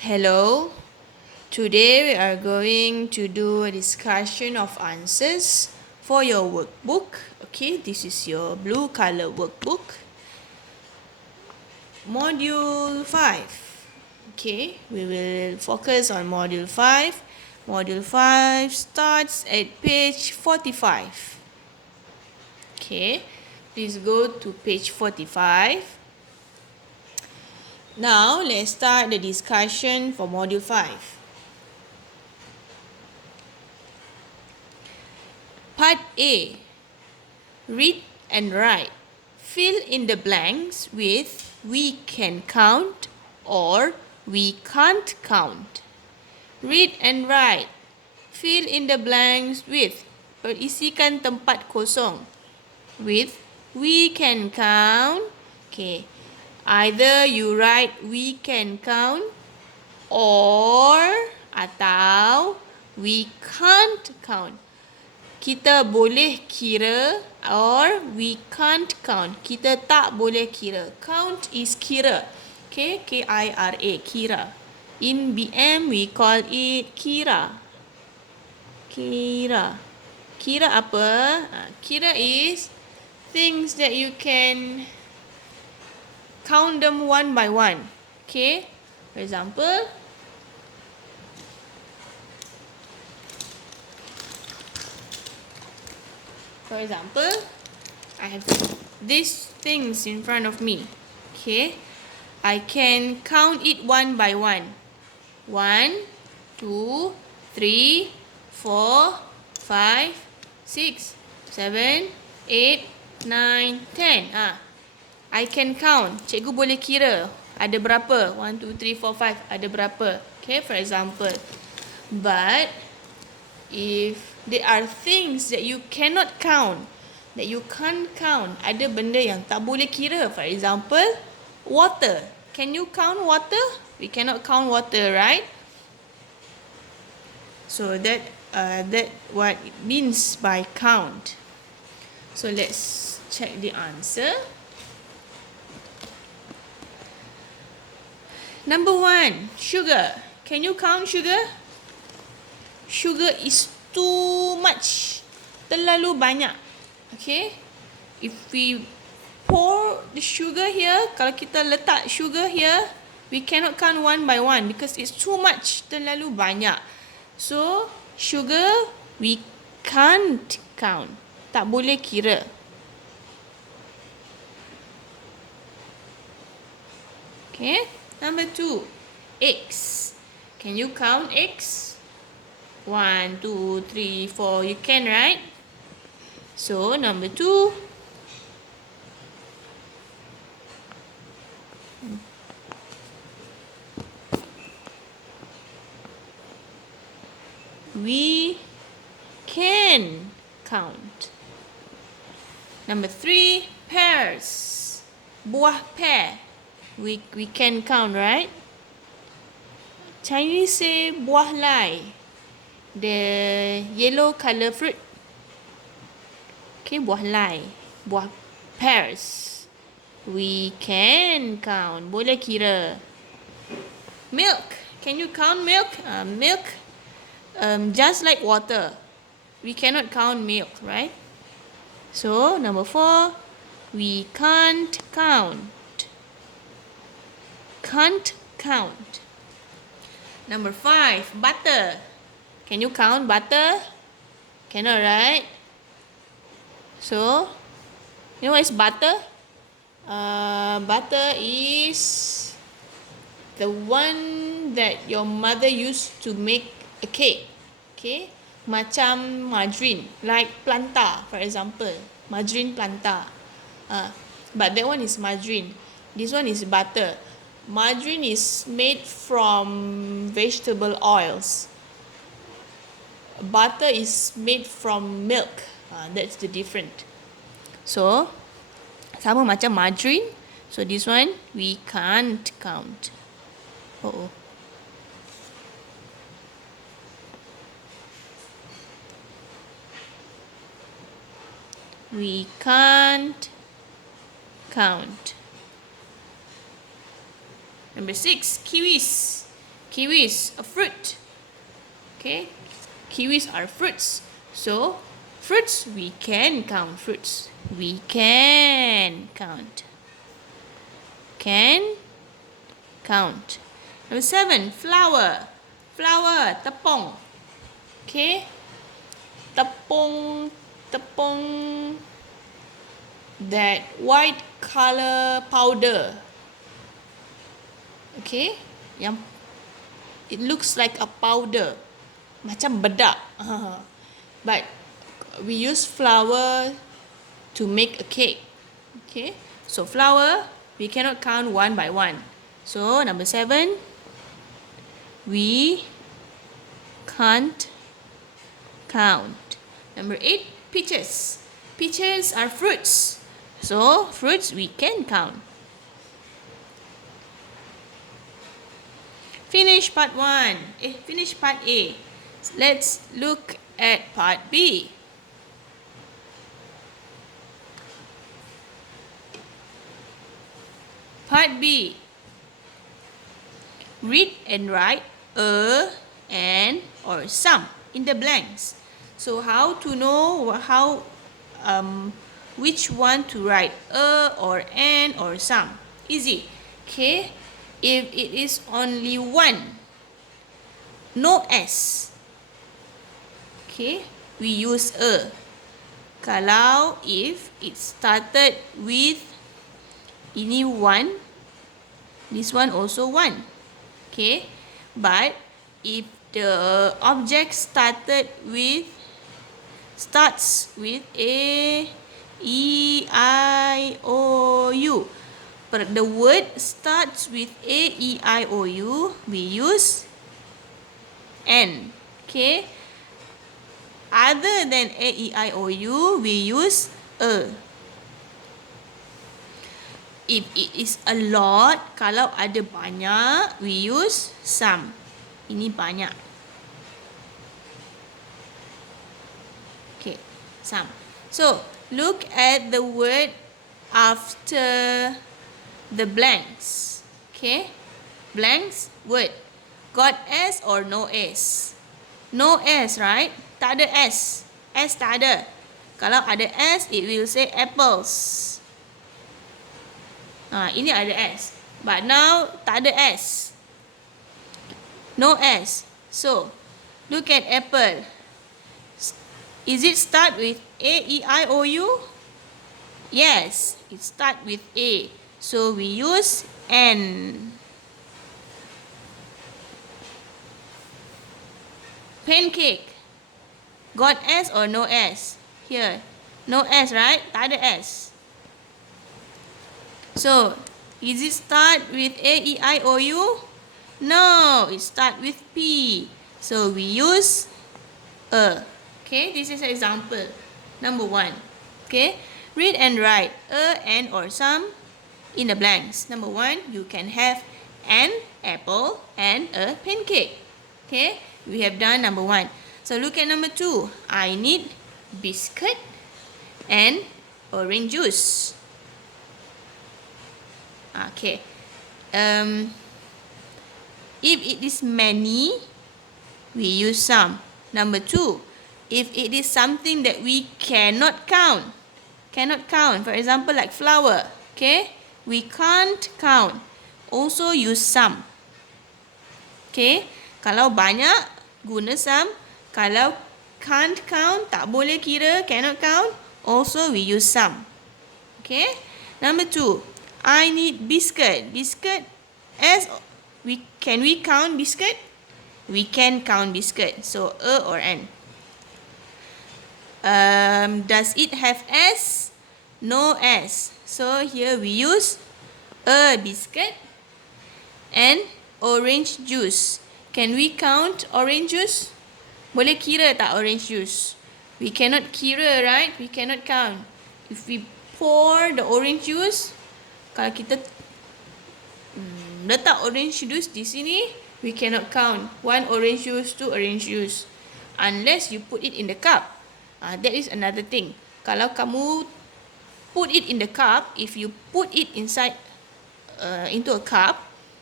Hello, today we are going to do a discussion of answers for your workbook. Okay, this is your blue color workbook. Module 5. Okay, we will focus on Module 5. Module 5 starts at page 45. Okay, please go to page 45. Now, let's start the discussion for Module 5. Part A. Read and write. Fill in the blanks with we can count or we can't count. Read and write. Fill in the blanks with berisikan tempat kosong. With we can count. Okay. Either you write we can count or atau we can't count. Kita boleh kira or we can't count. Kita tak boleh kira. Count is kira. Okay, K-I-R-A, kira. In BM, we call it kira. Kira. Kira apa? Kira is things that you can count them one by one. Okay, for example, I have these things in front of me. Okay, I can count it one by one. 1, 2, 3, 4, 5, 6, 7, 8, 9, 10. I can count. Cikgu boleh kira. Ada berapa? 1, 2, 3, 4, 5. Ada berapa? Okay, for example. But if there are things that you cannot count, that you can't count, ada benda yang tak boleh kira. For example, water. Can you count water? We cannot count water, right? So that what it means by count. So let's check the answer. Number 1, sugar. Can you count sugar? Sugar is too much. Terlalu banyak. Okay? If we pour the sugar here, kalau kita letak sugar here, we cannot count one by one because it's too much. Terlalu banyak. So, sugar we can't count. Tak boleh kira. Okay? Number 2, eggs. Can you count eggs? 1, 2, 3, 4. You can, right? So, number 2. We can count. Number 3, pears. Buah pear. We can count, right? Chinese say buah lai. The yellow color fruit. Okay, buah lai. Buah pears. We can count. Boleh kira. Milk. Can you count milk? Milk, just like water. We cannot count milk, right? So, number 4, we can't count. Can't count. Number 5, butter. Can you count butter? Cannot, right? So, you know what is butter? Butter is the one that your mother used to make a cake. Okay? Macam margarine, like planta, for example. Margarine planta. But that one is margarine. This one is butter. Margarine is made from vegetable oils. Butter is made from milk. That's the difference. So, sama macam margarine. So, this one we can't count. We can't count. Number 6, kiwis. Kiwis, a fruit. Okay, kiwis are fruits. So, fruits, we can count fruits. We can count. Can count. Number 7, flower. Flower, tepung. Okay, tepung, tepung, that white color powder. Okay, yang it looks like a powder, macam bedak. But we use flour to make a cake. Okay, so flour, we cannot count one by one. So number 7, we can't count. Number 8, peaches. Peaches are fruits. So fruits, we can count. Finish part 1. Finish part A. Let's look at part B. Part B. Read and write a, and, or some in the blanks. So how to know which one to write, a or an or some? Easy. Okay. If it is only one, no S. Okay, we use a. Kalau if it started with ini one, this one also one. Okay, but if the object starts with A, E, I, O, U. But the word starts with A, E, I, O, U, we use N. Okay. Other than A, E, I, O, U, we use a. If it is a lot, kalau ada banyak, we use some. Ini banyak. Okay, some. So, look at the word after the blanks. Okay, blanks, word. Got S or no S? No S, right? Tak ada S. S tak ada. Kalau ada S, it will say apples. Ini ada S. But now, tak ada S. No S. So, look at apple. Is it start with A, E, I, O, U? Yes, it start with A. So, we use N. Pancake. Got S or no S? Here. No S, right? Tak ada S. So, is it start with A, E, I, O, U? No, it start with P. So, we use a. Okay, this is an example. Number 1. Okay, read and write a, an, or some in the blanks. Number 1, you can have an apple and a pancake. Okay, we have done number 1. So look at number 2. I need biscuit and orange juice. Okay. If it is many, we use some. Number 2. If it is something that we cannot count. Cannot count. For example, like flower. Okay. We can't count. Also use some. Okay. Kalau banyak, guna some. Kalau can't count, tak boleh kira, cannot count, also we use some. Okay. Number 2. I need biscuit. Biscuit, can we count biscuit? We can count biscuit. So, a or an. Does it have S? No S. So, here we use a biscuit and orange juice. Can we count orange juice? Boleh kira tak orange juice? We cannot kira, right? We cannot count. If we pour the orange juice, kalau kita letak orange juice di sini, we cannot count. 1 orange juice, 2 orange juice. Unless you put it in the cup. That is another thing. Kalau kamu put it in the cup, if you put it inside into a cup,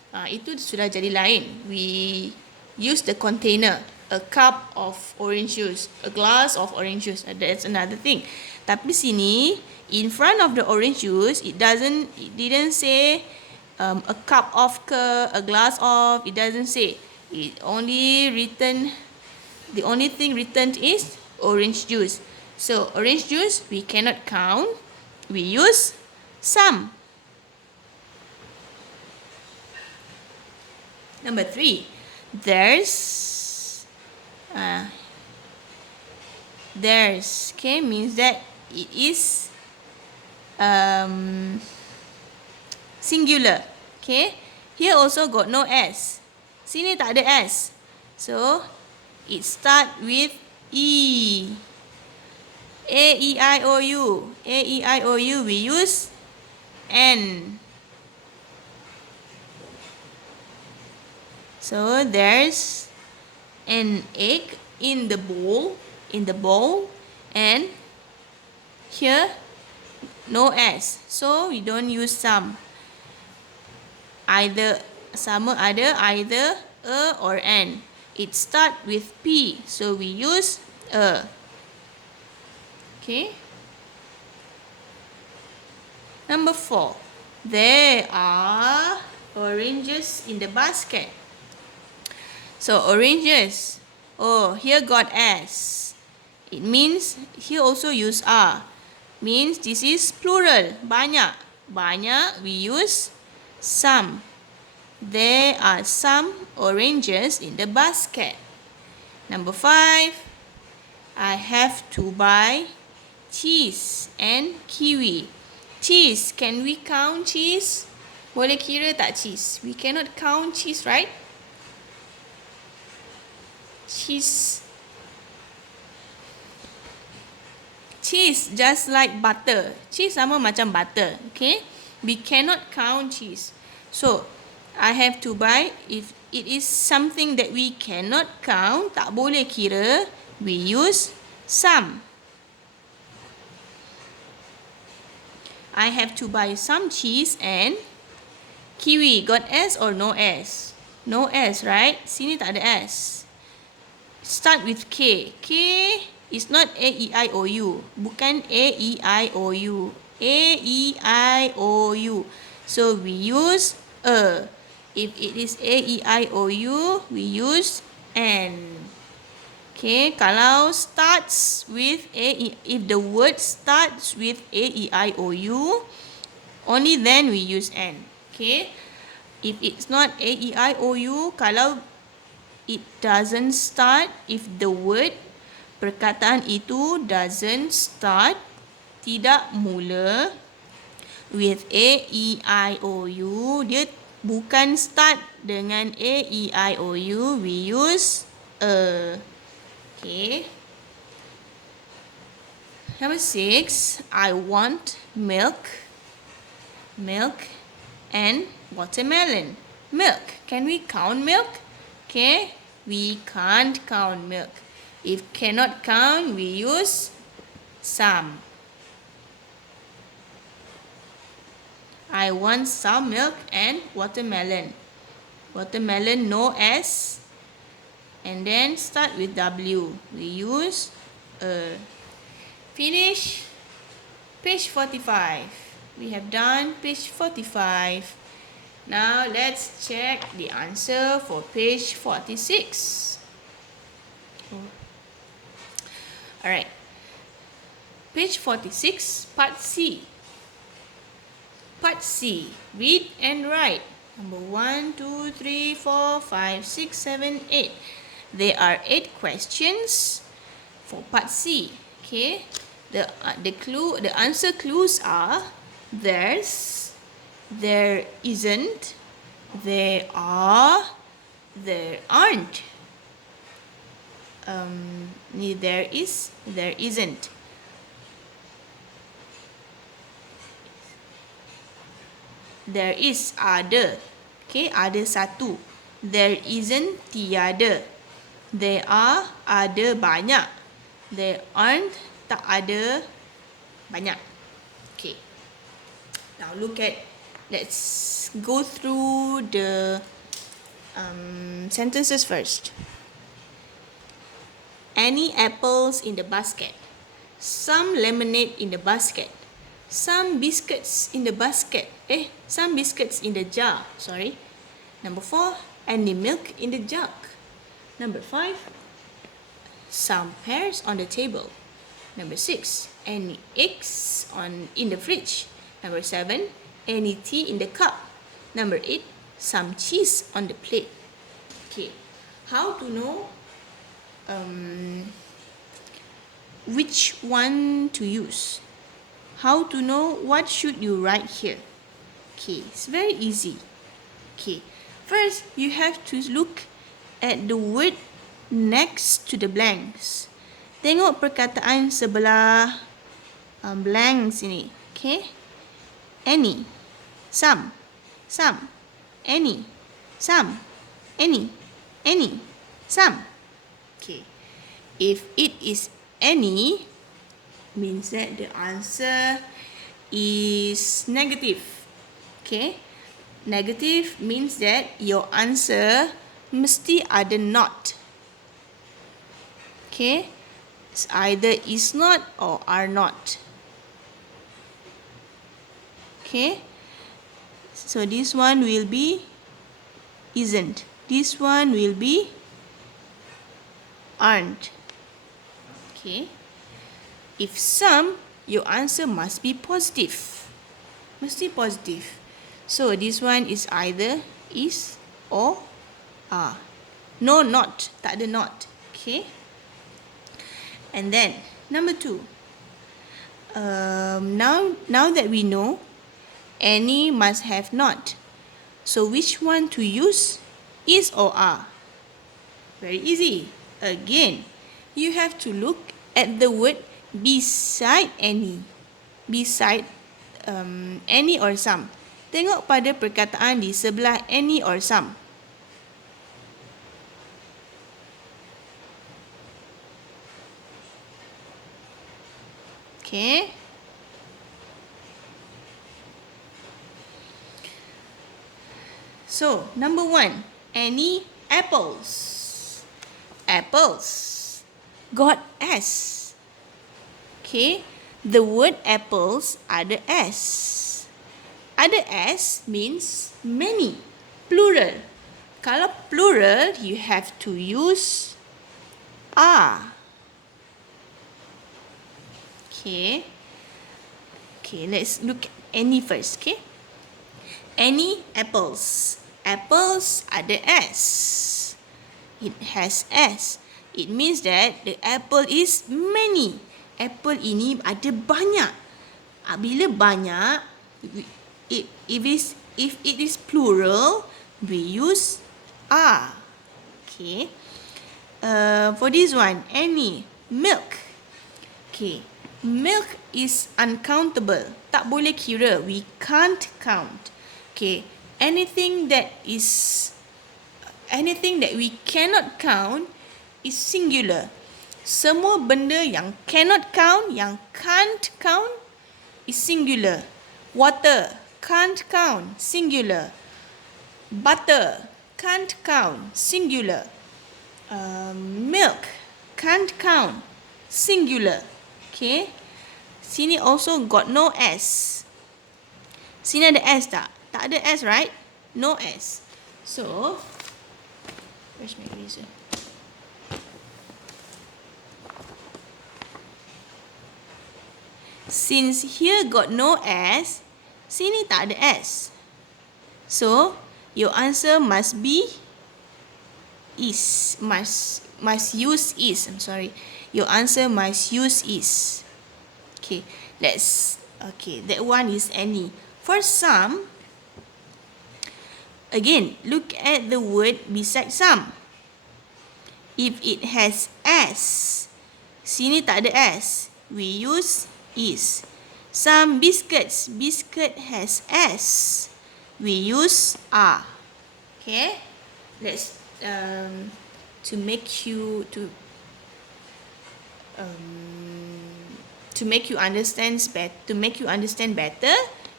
Itu sudah jadi lain. We use the container, a cup of orange juice, a glass of orange juice. That's another thing. Tapi sini, in front of the orange juice, it didn't say a cup of ke, a glass of. It doesn't say. It only written. The only thing written is orange juice. So orange juice we cannot count. We use some. Number 3, there's okay, means that it is singular. Okay, here also got no S. Sini tak ada S. So it start with E. A, E, I, O, U. A, E, I, O, U. We use N. So there's an egg in the bowl, and here no S. So we don't use some. Either either a or an. It start with P, so we use a. Okay. Number 4. There are oranges in the basket. So oranges. Oh, here got S. It means here also use R. Means this is plural. Banyak. Banyak we use some. There are some oranges in the basket. Number 5. I have to buy cheese and kiwi. Cheese. Can we count cheese? Boleh kira tak cheese? We cannot count cheese, right? Cheese just like butter. Cheese sama macam butter. Okay? We cannot count cheese. So, I have to buy. If it is something that we cannot count, tak boleh kira, we use some. I have to buy some cheese and kiwi. Got S or no S? No S, right? Sini tak ada S. Start with K. K is not A, E, I, O, U. Bukan A, E, I, O, U. A, E, I, O, U. So we use a. If it is A, E, I, O, U, we use N. Okay, kalau starts with A, if the word starts with A, E, I, O, U, only then we use N. Okay, if it's not A, E, I, O, U, kalau it doesn't start, if the word, perkataan itu doesn't start, tidak mula with A, E, I, O, U, dia bukan start dengan A, E, I, O, U, we use a. Okay. Number 6, I want milk and watermelon. Milk. Can we count milk? Okay. We can't count milk. If cannot count, we use some. I want some milk and watermelon. Watermelon, no S. And then start with W. We use a. Finish page 45. We have done page 45. Now let's check the answer for page 46. Alright. Page 46, part C. Part C. Read and write. Number 1, 2, 3, 4, 5, 6, 7, 8. There are 8 questions for part C. Okay. The answer clues are there's, there isn't, there are, there aren't. There is, there isn't. There is, ada. Okay, ada satu. There isn't, tiada. There are, ada banyak. There aren't, tak ada banyak. Okay. Now look at let's go through the sentences first. Any apples in the basket? Some lemonade in the basket. Some biscuits in the basket. Some biscuits in the jar. Sorry. Number 4, any milk in the jug. Number 5, some pears on the table. Number 6, any eggs in the fridge. Number 7, any tea in the cup. Number 8, some cheese on the plate. Okay, how to know which one to use? How to know what should you write here? Okay, it's very easy. Okay, first you have to look at the word next to the blanks. Tengok perkataan sebelah blanks ini. Okay, any, some, any, some, any, some. Okay, if it is any, means that the answer is negative. Okay, negative means that your answer mesti ada not. Okay, it's either is not or are not. Okay, so this one will be isn't. This one will be aren't. Okay, if some, your answer must be positive. Mesti positive. So this one is either is or are. No, not. Tak ada not. Okay. And then number 2. Now that we know, any must have not. So which one to use? Is or are? Very easy. Again, you have to look at the word beside any. Beside any or some. Tengok pada perkataan di sebelah any or some. Okay. So, number 1, any apples. Apples got S. Okay, the word apples ada S. Ada S means many, plural. Kalau plural, you have to use are. Okay. Okay, let's look at any first, okay? Any apples. Apples ada S. It has S. It means that the apple is many. Apple ini ada banyak. Bila banyak, if it is plural, we use are. Okay. For this one, any milk. Okay. Milk is uncountable. Tak boleh kira. We can't count. Okay. Anything that we cannot count is singular. Semua benda yang cannot count, yang can't count is singular. Water, can't count, singular. Butter, can't count, singular. Milk, can't count, singular. Okay. Sini also got no S. Sini ada S tak? Tak ada S, right? No S. So, where's my eraser? Since here got no S, sini tak ada S. So, your answer must be is. Must use is. I'm sorry. Your answer must use is. Okay, that one is any. For some, again, look at the word beside some. If it has S, sini tak ada S, we use is. Some biscuits, biscuit has S, we use are. Okay, let's to make you understand better,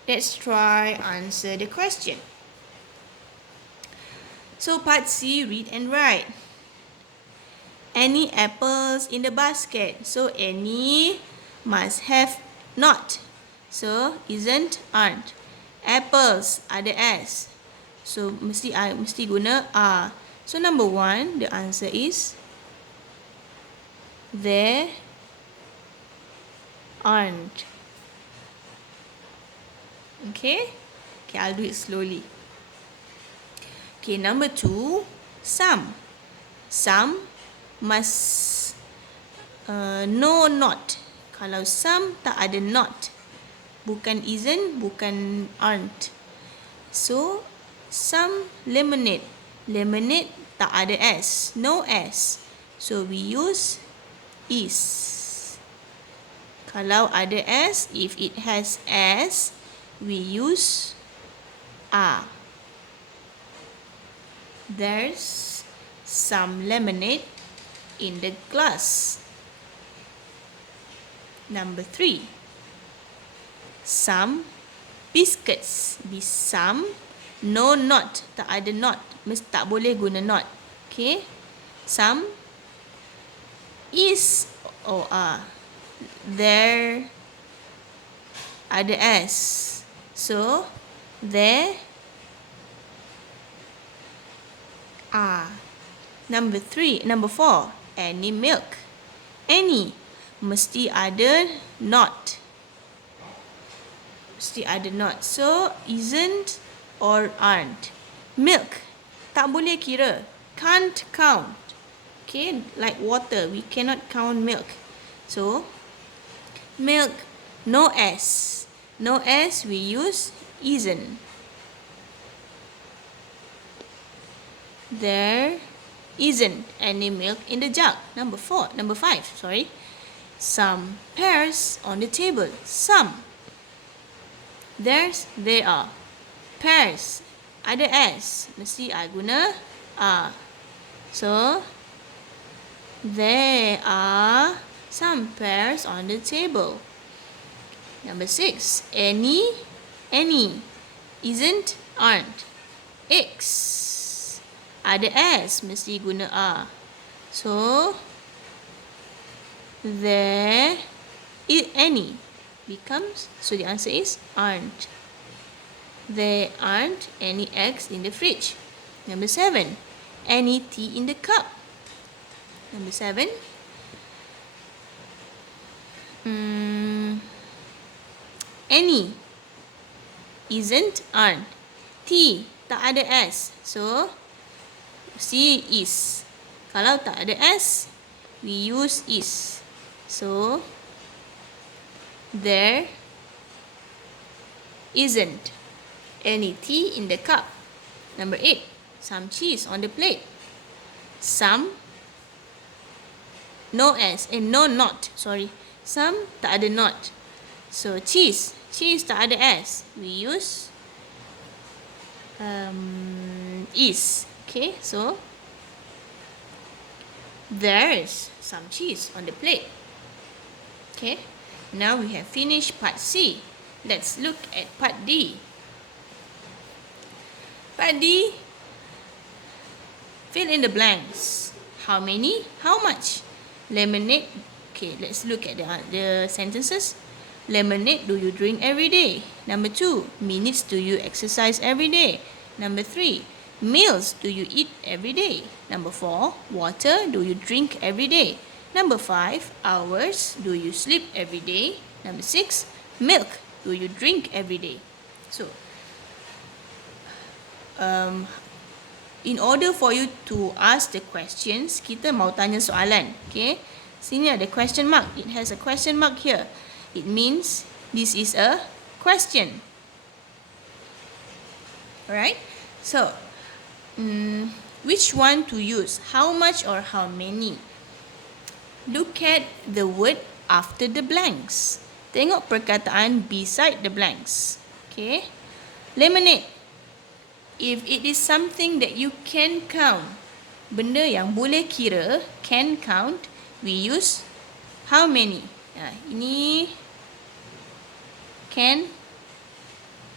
Let's try answer the question. So part C, read and write. Any apples in the basket? So any must have not. So isn't, aren't. Apples ada S. So mesti guna are. So number 1, the answer is there aren't. Okay, I'll do it slowly. Okay, number 2, some. Some must no not. Kalau some tak ada not. Bukan isn't, bukan aren't. So, some lemonade. Lemonade tak ada S, no S. So, we use is. Kalau ada S, if it has S, we use are. There's some lemonade in the glass. Number 3. Some biscuits. Some, no not. Tak ada not. Mesti tak boleh guna not. Okay. Some is or are. There ada S. So, there are. Number 4. Any milk. Any. Mesti ada not. Mesti ada not. So, isn't or aren't. Milk. Tak boleh kira. Can't count. Okay, like water. We cannot count milk. So, milk, no S. No S, we use isn't. There isn't any milk in the jug. Number 5, sorry. Some pears on the table. Some. There are. Pears. Ada S. Mesti I guna are. So, there are some pears on the table. Number 6. Any. Isn't, aren't. Eggs. Ada S. Mesti guna are. So, there is any. Becomes, so the answer is aren't. There aren't any eggs in the fridge. Number 7. Any tea in the cup. Number 7. Any. Isn't, aren't. Tea, tak ada S. So, C is. Kalau tak ada S, we use is. So, there isn't any tea in the cup. Number 8. Some cheese on the plate. Some, no S, no not, sorry. Some tak ada not. So, cheese tak ada S. We use is. Okay, so there's some cheese on the plate. Okay, now we have finished part C. Let's look at part D. Part D, fill in the blanks. How many? How much? Lemonade. Okay, let's look at the sentences. Lemonade do you drink every day? Number 2, minutes do you exercise every day? Number 3, meals do you eat every day? Number 4, water do you drink every day? Number 5, hours do you sleep every day? Number 6, milk do you drink every day? So, in order for you to ask the questions, kita mau tanya soalan. Okay, sini ada question mark. It has a question mark here. It means this is a question. Alright, so which one to use? How much or how many? Look at the word after the blanks. Tengok perkataan beside the blanks. Okay, lemonade. If it is something that you can count, benda yang boleh kira, can count, we use how many? Ini can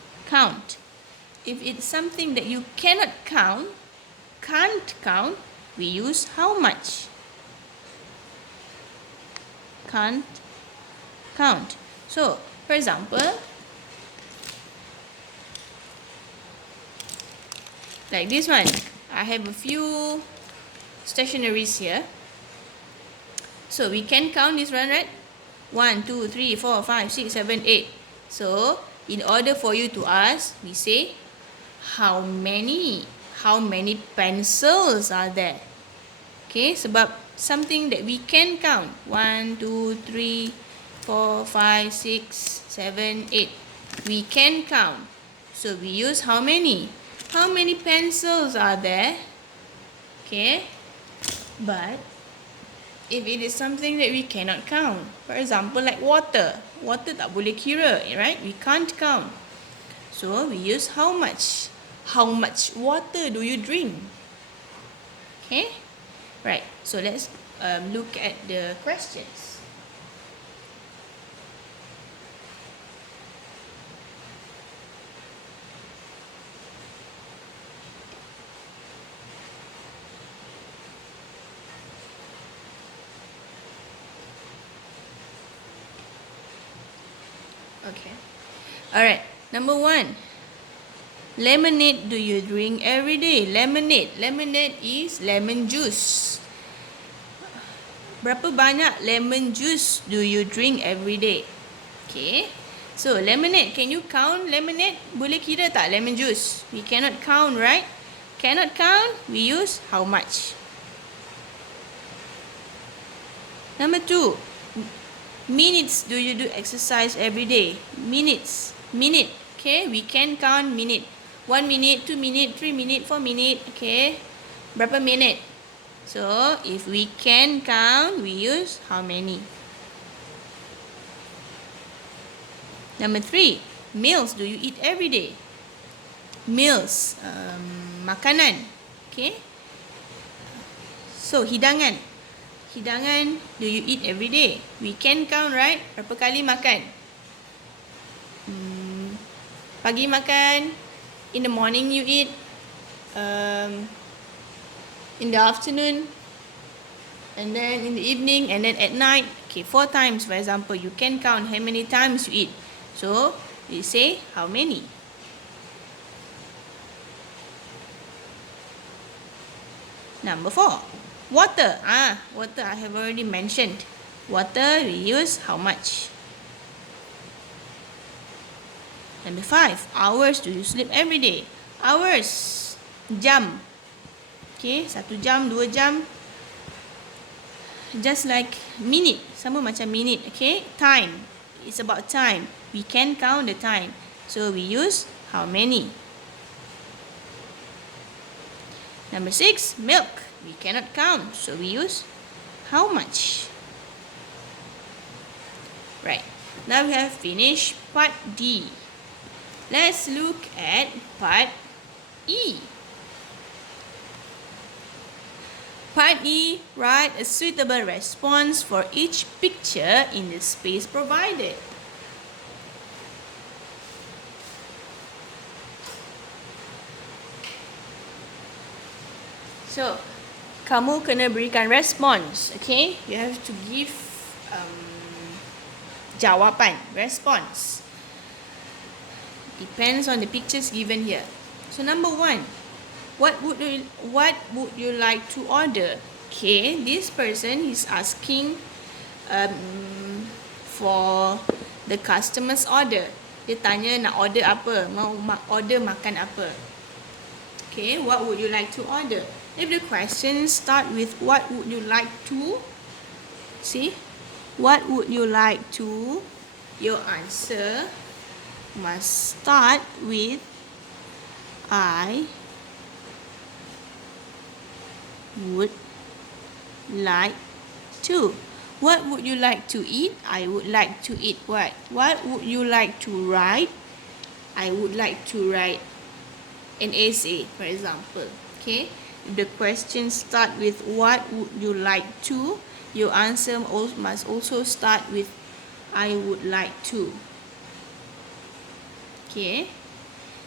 count. If it's something that you cannot count, can't count, we use how much. Can't count. So, for example, like this one, I have a few stationaries here. So, we can count this one, right? 1, 2, 3, 4, 5, 6, 7, 8. So, in order for you to ask, we say, how many pencils are there? Okay, sebab something that we can count. 1, 2, 3, 4, 5, 6, 7, 8. We can count. So, we use how many? How many pencils are there? Okay, but if it is something that we cannot count, for example, like water. Water tak boleh kira, right? We can't count. So, we use how much. How much water do you drink? Okay? Right. So, let's look at the questions. Okay. Alright. Number 1. Lemonade do you drink every day? Lemonade. Lemonade is lemon juice. Berapa banyak lemon juice do you drink every day? Okay. So, lemonade. Can you count lemonade? Boleh kira tak lemon juice? We cannot count, right? Cannot count, we use how much? Number 2. Minutes do you do exercise every day? Minutes. Minute. Okay, we can count minute. 1 minute, 2 minute, 3 minute, 4 minute. Okay. Berapa minute? So, if we can count, we use how many? Number 3. Meals do you eat every day? Meals. Makanan. Okay. So, hidangan. Hidangan do you eat every day? We can count, right? Berapa kali makan? Pagi makan. In the morning you eat. In the afternoon. And then in the evening. And then at night. Okay, 4 times for example. You can count how many times you eat. So, we say how many? Number 4. Water. Water I have already mentioned. Water we use how much? Number 5. Hours do you sleep every day? Hours. Jam. Okay, 1 jam, 2 jam. Just like minute. Sama macam minute. Okay, time. It's about time. We can count the time. So, we use how many? Number 6. Milk. We cannot count. So, we use how much? Right. Now, we have finished part D. Let's look at part E. Part E, write a suitable response for each picture in the space provided. So, kamu kena berikan response, okay? You have to give jawapan, response. Depends on the pictures given here. So, number 1, what would you like to order? Okay, this person is asking for the customer's order. Dia tanya nak order apa, mau order makan apa. Okay, what would you like to order? If the question start with what would you like to, see, what would you like to, your answer must start with I would like to. What would you like to eat? I would like to eat what? What would you like to write? I would like to write an essay, for example. Okay, if the question start with what would you like to, your answer must also start with I would like to. Okay,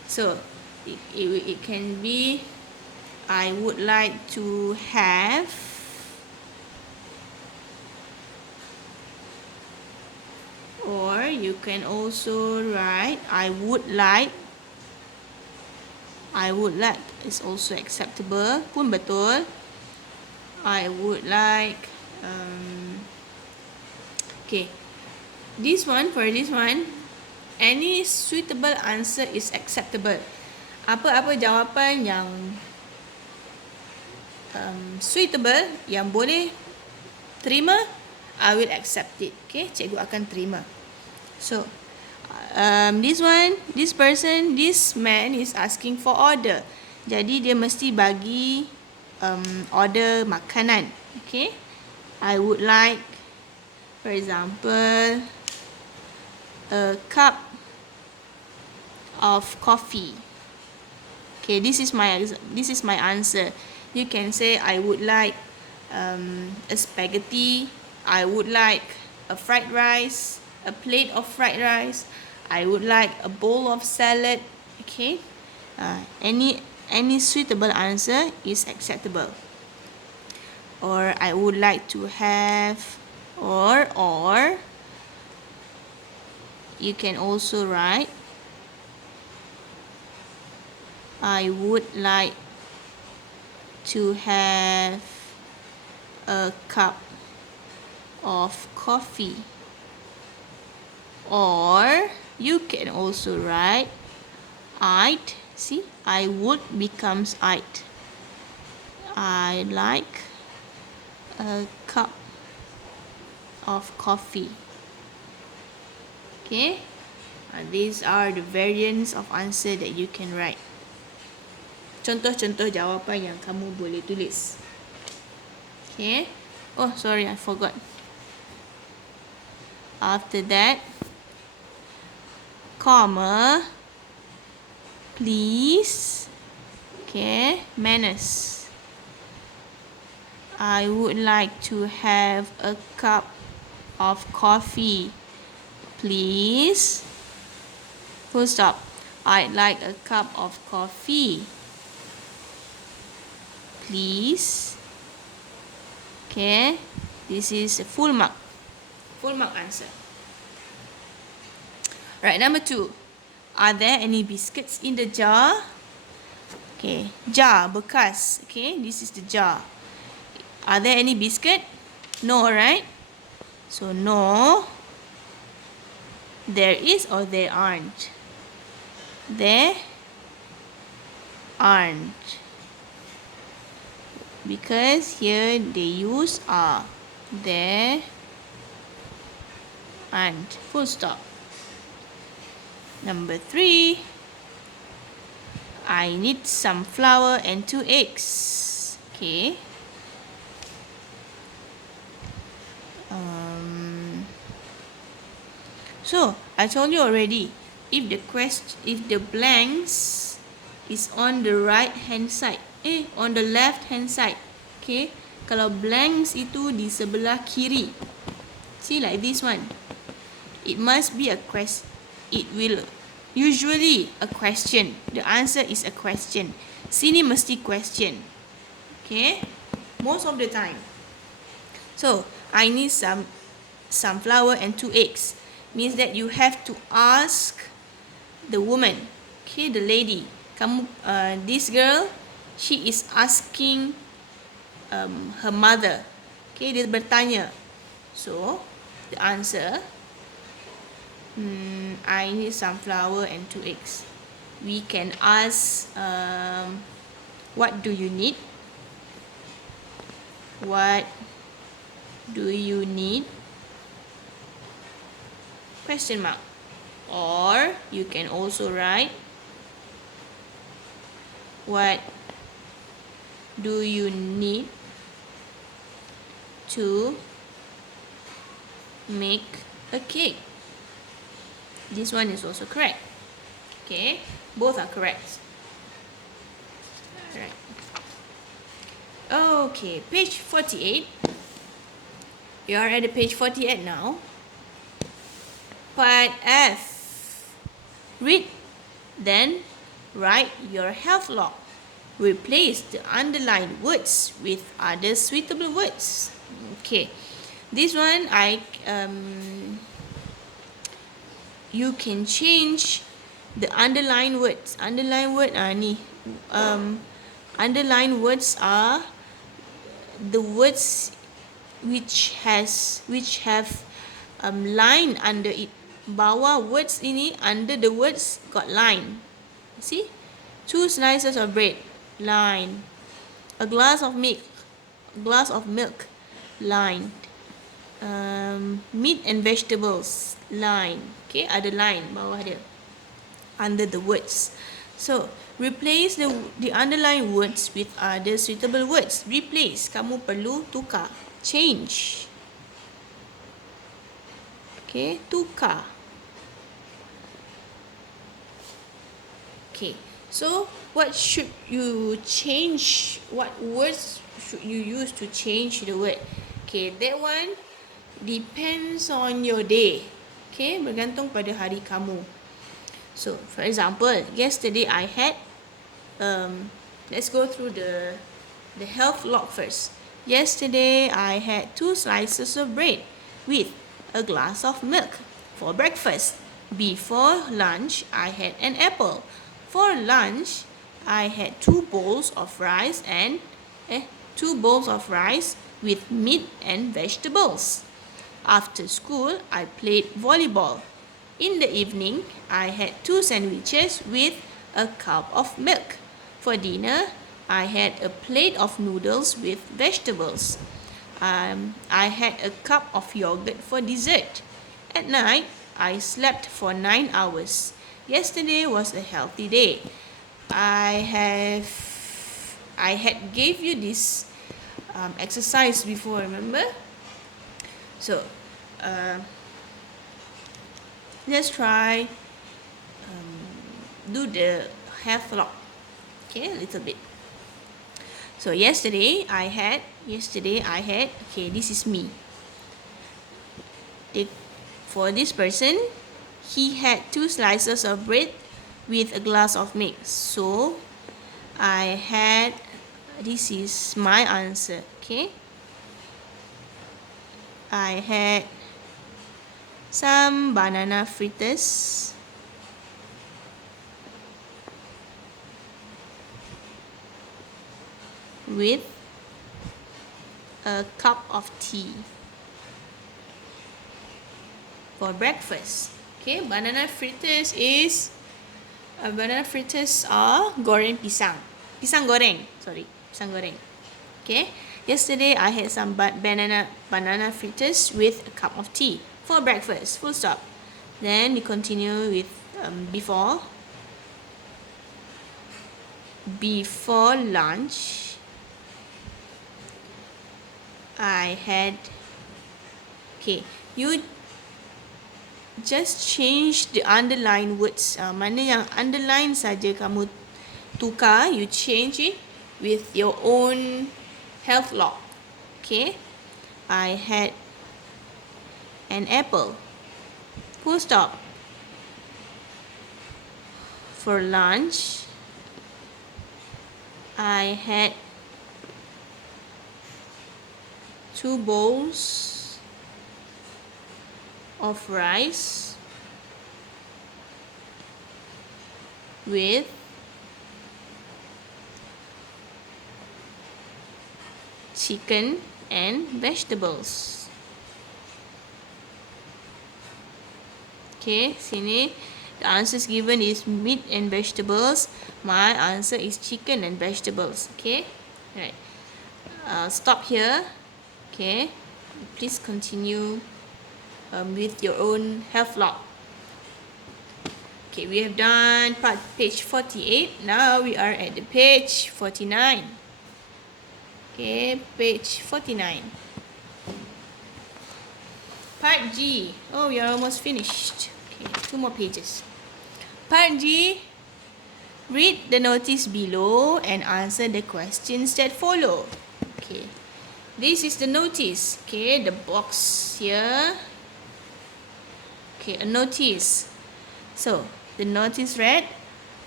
So it can be I would like to have or you can also write I would like is also acceptable pun betul. I would like okay, for this one any suitable answer is acceptable. Apa-apa jawapan yang suitable, yang boleh terima, I will accept it. Okay, cikgu akan terima. So this man is asking for order. Jadi dia mesti bagi order makanan. Okay, I would like, for example, a cup of coffee. Okay, this is my answer. You can say I would like a spaghetti. I would like a fried rice, a plate of fried rice. I would like a bowl of salad. Okay, any suitable answer is acceptable. Or I would like to have, or you can also write I would like to have a cup of coffee. Or you can also write I'd. See, I would becomes I'd. I like a cup of coffee. Okay, these are the variants of answer that you can write. Contoh-contoh jawapan yang kamu boleh tulis. Okay. Oh, sorry, I forgot. After that, comma, please. Okay, manners. I would like to have a cup of coffee, please. Full stop. I'd like a cup of coffee, please. Okay, this is a full mark answer. Right, number 2. Are there any biscuits in the jar? Okay, jar, bekas. Okay, this is the jar. Are there any biscuit? No, right? So no, there is or there aren't? There aren't. Because here they use are. There aren't. Full stop. Number 3. I need some flour and 2 eggs. Okay. So I told you already, if the blanks is on the right hand side, on the left hand side, okay, kalau blanks itu di sebelah kiri, see like this one, it must be a question. It will usually a question. The answer is a question. Sini mesti question. Okay, most of the time. So I need some flour and 2 eggs. Means that you have to ask the woman, okay, the lady. This girl, she is asking her mother. Okay, dia bertanya. So the answer, I need some flour and 2 eggs. We can ask, what do you need? What do you need? Question mark. Or you can also write, what do you need to make a cake? This one is also correct. Okay, both are correct. Alright. Okay, page 48. You are at the page 48 now. Part F. Read, then Write your health log. Replace the underlined words with other suitable words. Okay, this one you can change the underlined words. Underlined words are the words which have line under it. Bawah words ini, under the words got line. See? 2 slices of bread, line. A glass of milk, line. Meat and vegetables, line. Okay, ada line bawah dia, under the words. So, replace the underlined words with other suitable words. Replace, kamu perlu tukar. Change. Okay, tukar. Okay, so what should you change? What words should you use to change the word? Okay, that one depends on your day. Okay, bergantung pada hari kamu. So, for example, yesterday I had, let's go through the health log first. Yesterday I had 2 slices of bread with a glass of milk for breakfast. Before lunch, I had an apple. For lunch, I had 2 bowls of rice with meat and vegetables. After school, I played volleyball. In the evening, I had 2 sandwiches with a cup of milk. For dinner, I had a plate of noodles with vegetables. I had a cup of yogurt for dessert. At night, I slept for 9 hours. Yesterday was a healthy day. I had gave you this exercise before, remember? So, let's try do the health log. Okay, a little bit. So yesterday I had, okay, this is me. For this person, he had 2 slices of bread with a glass of milk. So I had, this is my answer, okay? I had some banana fritters with a cup of tea for breakfast. Okay, banana fritters are goreng pisang. Pisang goreng. Okay. Yesterday I had some banana fritters with a cup of tea for breakfast. Full stop. Then we continue with before lunch. I had, okay, you just change the underline words. Mana yang underline saja kamu tukar, you change it with your own health log. Okay, I had an apple. Full stop. For lunch, I had 2 bowls of rice with chicken and vegetables. Okay, sini the answers given is meat and vegetables. My answer is chicken and vegetables. Okay, right. Stop here. Okay, please continue with your own health log. Okay, we have done page 48. Now we are at the page 49. Okay, page 49. Part G. Oh, we are almost finished. Okay, 2 more pages. Part G. Read the notice below and answer the questions that follow. Okay. This is the notice. Okay, the box here. Okay, a notice. So, the notice read,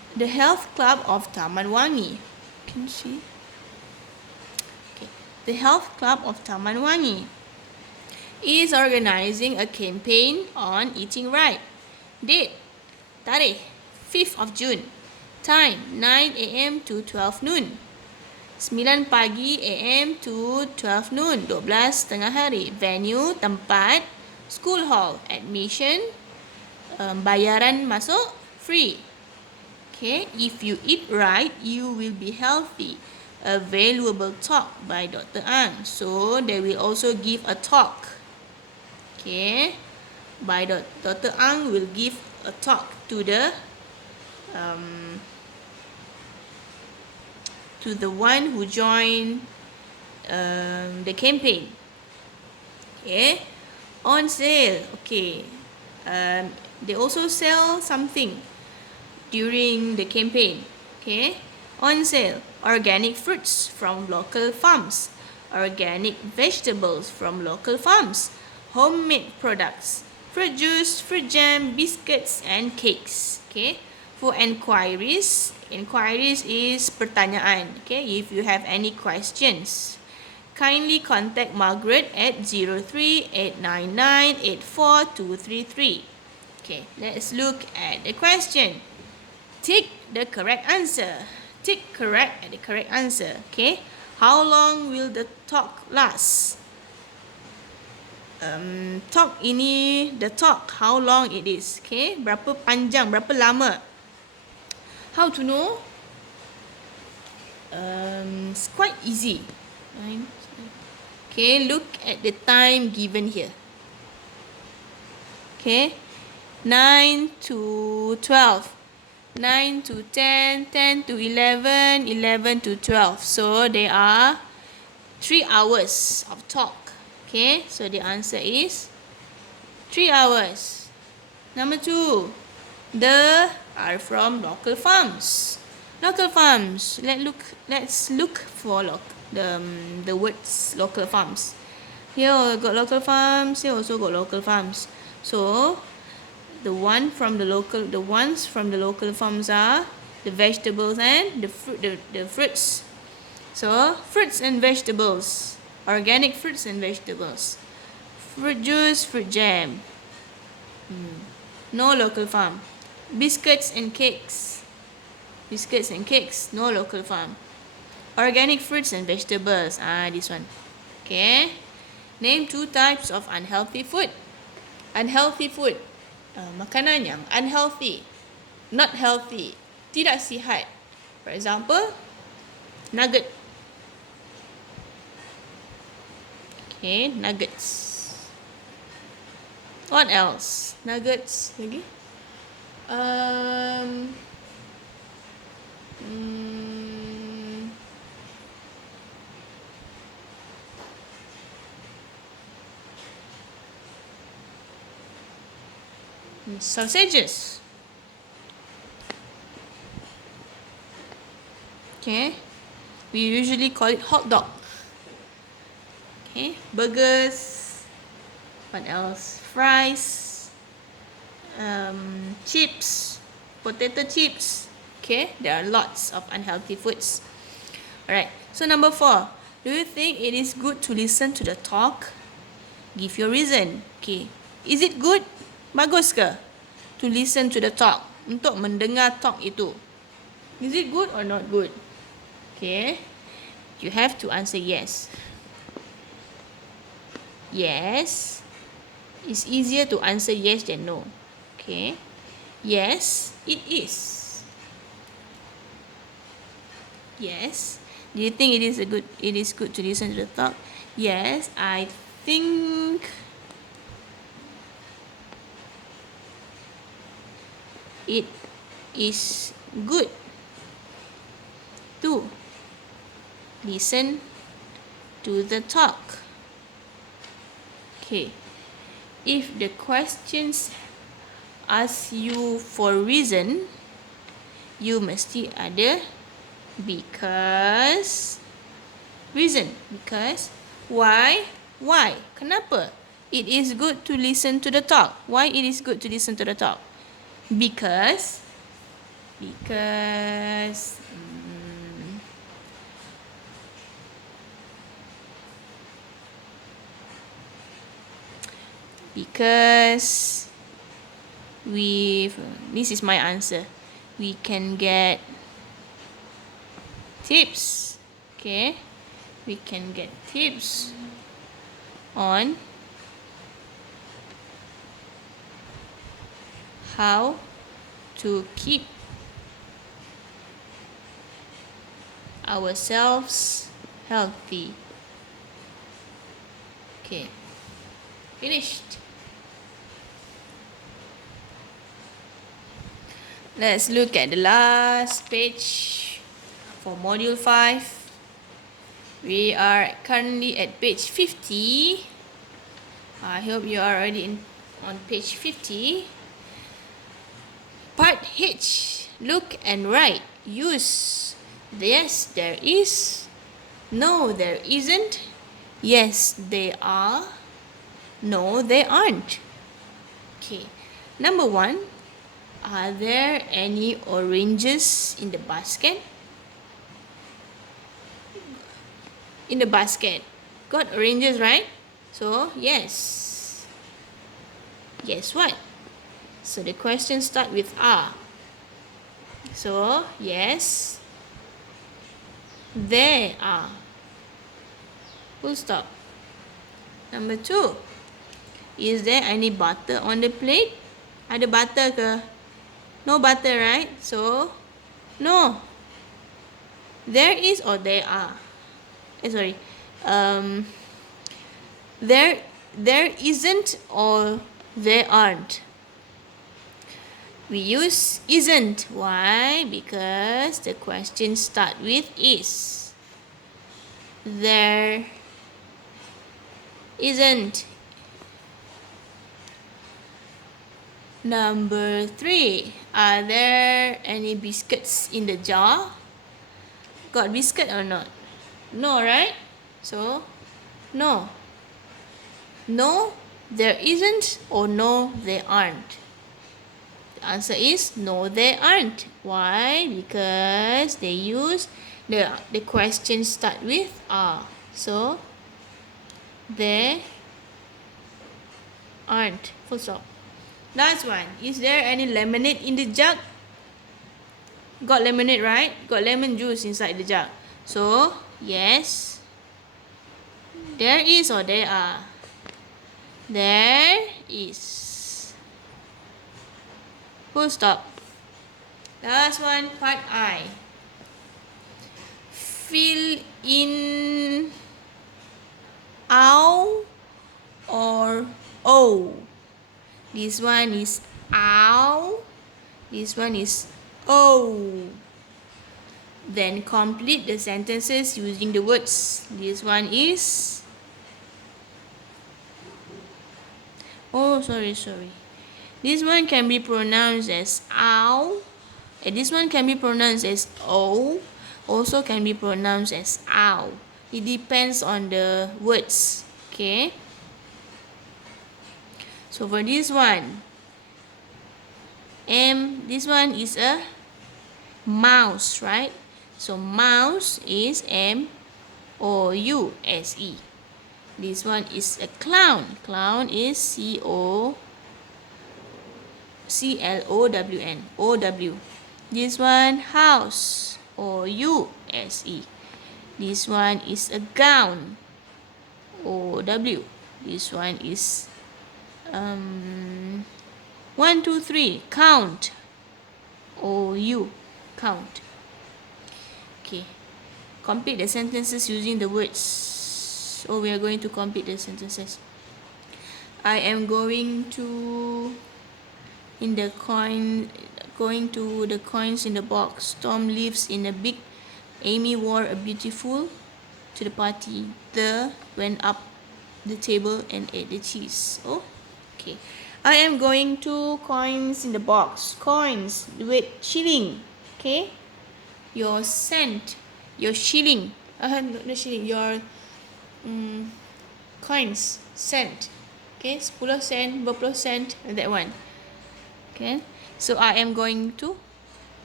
The Health Club of Taman Wangi. Can you see? Okay. The Health Club of Taman Wangi is organizing a campaign on eating right. Date, tarikh, 5th of June. Time, 9 a.m. to 12 noon. 9 pagi AM to 12 noon, 12 tengah hari. Venue, tempat, school hall. Admission, bayaran masuk, free. Okay, if you eat right, you will be healthy. A valuable talk by Dr. Ang. So, they will also give a talk. Okay, by Dr. Ang will give a talk to the one who joined the campaign. Okay, on sale. Okay, they also sell something during the campaign. Okay, on sale. Organic fruits from local farms. Organic vegetables from local farms. Homemade products. Fruit juice, fruit jam, biscuits and cakes. Okay, for enquiries is pertanyaan. Okay, if you have any questions, kindly contact Margaret at 03-899-84233. Okay, let's look at the question. Tick the correct answer. Tick correct at the correct answer. Okay, how long will the talk last? The talk, how long it is. Okay, berapa panjang, berapa lama. How to know? It's quite easy. Okay, look at the time given here. Okay, 9 to 12, 9 to 10, 10 to 11, 11 to 12. So there are 3 hours of talk. Okay, so the answer is 3 hours. Number 2, the are from local farms. Local farms. Let's look for the words local farms. Here got local farms. Here also got local farms. So the ones from the local farms are the vegetables and the fruits. So fruits and vegetables. Organic fruits and vegetables. Fruit juice, fruit jam. No local farm. Biscuits and cakes. Biscuits and cakes. No local farm. Organic fruits and vegetables. This one. Okay. Name 2 types of unhealthy food. Unhealthy food. Makanan yang unhealthy. Not healthy. Tidak sihat. For example, nugget. Okay, nuggets. What else? Nuggets lagi. Sausages. Okay, we usually call it hot dog. Okay, burgers. What else? Fries. Chips. Potato chips. Okay, there are lots of unhealthy foods. Alright, so number 4. Do you think it is good to listen to the talk? Give your reason. Okay, is it good? Bagus ke? To listen to the talk. Untuk mendengar talk itu. Is it good or not good? Okay, you have to answer yes. Yes. It's easier to answer yes than no. Okay. Yes, it is. Yes. Do you think it is good to listen to the talk? Yes, I think it is good to listen to the talk. Okay, if the questions ask you for reason, you mesti ada because. Reason, because. Why? Kenapa? It is good to listen to the talk. Why it is good to listen to the talk? Because Because because this is my answer. We can get tips. Okay, we can get tips on how to keep ourselves healthy. Okay, finished. Let's look at the last page for module 5. We are currently at page 50. I hope you are already on page 50. Part H. Look and write. Use. Yes, there is. No, there isn't. Yes, they are. No, they aren't. Okay. Number 1. Are there any oranges in the basket? In the basket. Got oranges, right? So, yes. Guess what? So, the question starts with are. So, yes. There are. Full stop. Number 2. Is there any butter on the plate? Ada butter ke? No butter, right? So, no. There is or there are? Sorry. There isn't or there aren't. We use isn't. Why? Because the question starts with is. There isn't. Number 3. Are there any biscuits in the jar? Got biscuit or not? No, right? So, no. No, there isn't or no, there aren't. The answer is no, there aren't. Why? Because they use the question start with are. So, there aren't. Full stop. Last one. Is there any lemonade in the jug? Got lemonade, right? Got lemon juice inside the jug. So, yes. There is or there are? There is. Full stop. Last one, part I. Fill in ow or o. This one is ow. This one is o. Then complete the sentences using the words. This one is... Oh, sorry. This one can be pronounced as ow. And this one can be pronounced as o. Also can be pronounced as ow. It depends on the words. Okay. So for this one, this one is a mouse, right? So mouse is M-O-U-S-E. This one is a clown. Clown is C-L-O-W-N. O-W. This one, house. O-U-S-E. This one is a gown. O-W. This one is 1, 2, 3. Count. O-U. Count. Okay. Complete the sentences using the words. So we are going to complete the sentences. I am going to going to the coins in the box. Tom lives in a big. Amy wore a beautiful to the party. The went up the table and ate the cheese. Oh, okay. I am going to coins in the box. Coins with shilling. Okay. Your cent. Your shilling. Not shilling. Your coins. Cent. Okay. 10 sen, 20 sen. That one. Okay. So I am going to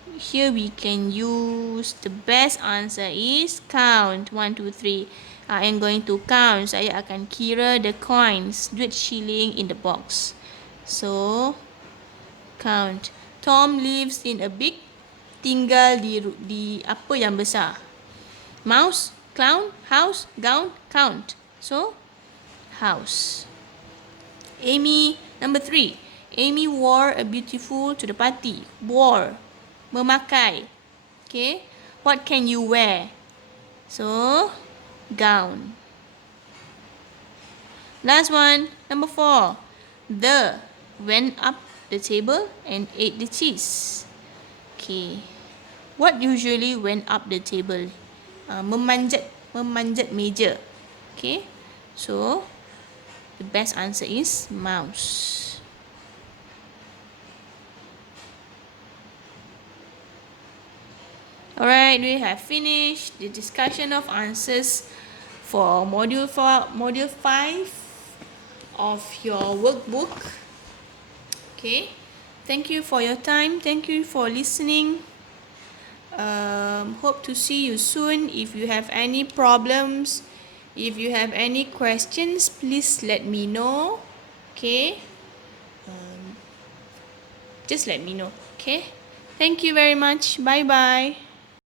here we can use the best answer is count. 1, 2, 3. I am going to count. Saya akan kira the coins, duit shilling in the box. So, count. Tom lives in a big, tinggal di apa yang besar? Mouse, clown, house, gown, count. So, house. Amy, number 3. Amy wore a beautiful to the party. Wore, memakai. Okay, what can you wear? So, gown. Last one, number 4. The went up the table and ate the cheese. Okay, what usually went up the table? Memanjat meja. Okay, so the best answer is mouse. Alright, we have finished the discussion of answers for module 5 of your workbook. Okay, thank you for your time. Thank you for listening. Hope to see you soon. If you have any problems, if you have any questions, please let me know. Okay, just let me know. Okay, thank you very much. Bye bye.